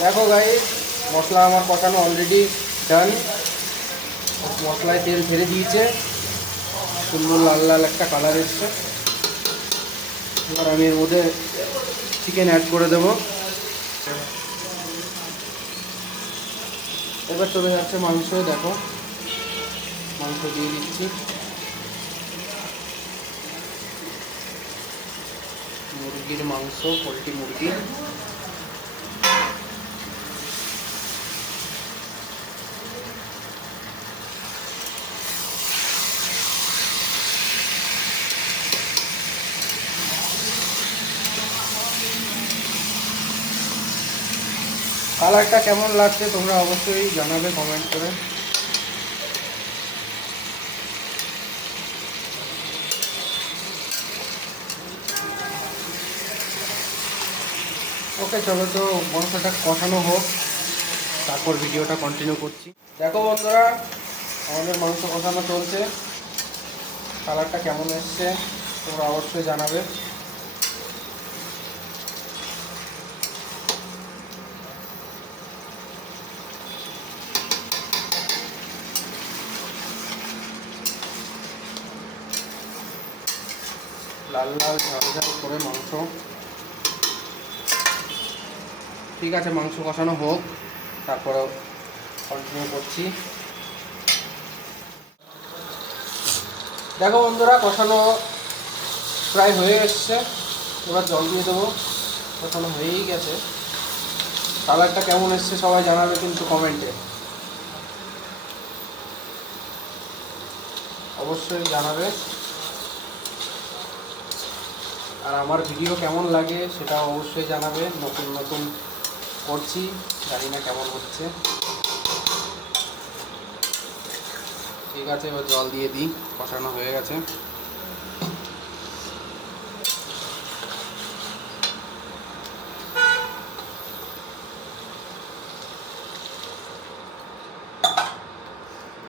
দেখো গাইস, মশলা আমার কষানো অলরেডি ডান। মশলায় তেল ছেড়ে দিয়েছে, সুন্দর লাল লাল একটা কালার এসছে। এবার আমি এর মধ্যে চিকেন অ্যাড করে দেবো। এবার চলে যাচ্ছে মাংস। দেখো, মাংস দিয়ে দিচ্ছি। মুরগির মাংস, পোলট্রি মুরগি। কালারটা কেমন লাগছে তোমরা অবশ্যই জানাবে কমেন্ট করে। ওকে, চলো তো মাংসটা কষানো হোক, তারপর ভিডিওটা কন্টিনিউ করছি। দেখো বন্ধুরা, আমাদের মাংস কষানো চলছে। কালারটা কেমন এসছে তোমরা অবশ্যই জানাবে। লাল লাল ঝাল ঝাল করে মাংস। ঠিক আছে, মাংস কষানো হোক, তারপর কন্টিনিউ করছি। দেখো বন্ধুরা, কষানো প্রায় হয়ে এসছে। এবার জল দিয়ে দেবো। কষানো হয়েই গেছে। কালারটা কেমন এসছে সবাই জানাবে কিন্তু কমেন্টে, অবশ্যই জানাবে। আর আমার ভিডিও কেমন লাগে সেটা অবশ্যই জানাবে। নতুন নতুন করছি, জানি না কেমন হচ্ছে। ঠিক আছে, এবার জল দিয়ে দিই। কষানো হয়ে গেছে।